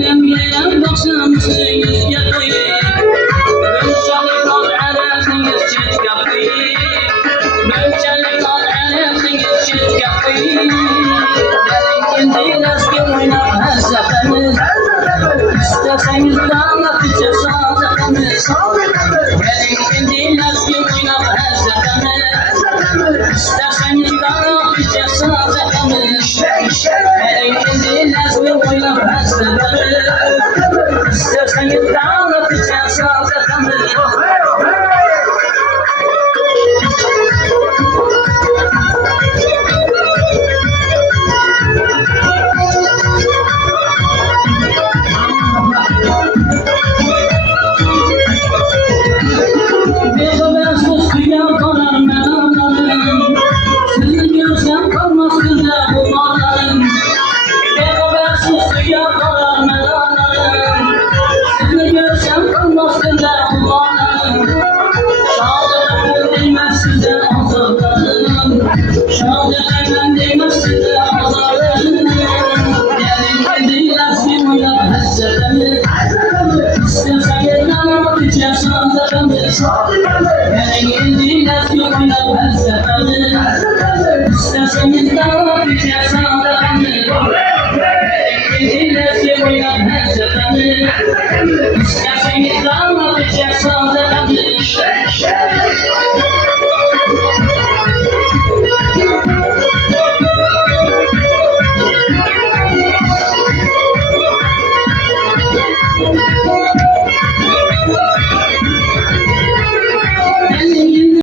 Benim doksansı yüzge koyayım. Ölçeli kal arasınız çizge koyayım. Ölçeli kal arasınız çizge koyayım. Gelin kendi eski oynap her sefemiz. İsterseniz damatlıca sağ sefemiz. Gelin kendi eski oynap her sefemiz. İsterseniz damatlıca sağ sefemiz. Gelin kendi eski oynap her sefemiz. İsterseniz damatlıca sağ sefemiz. Sen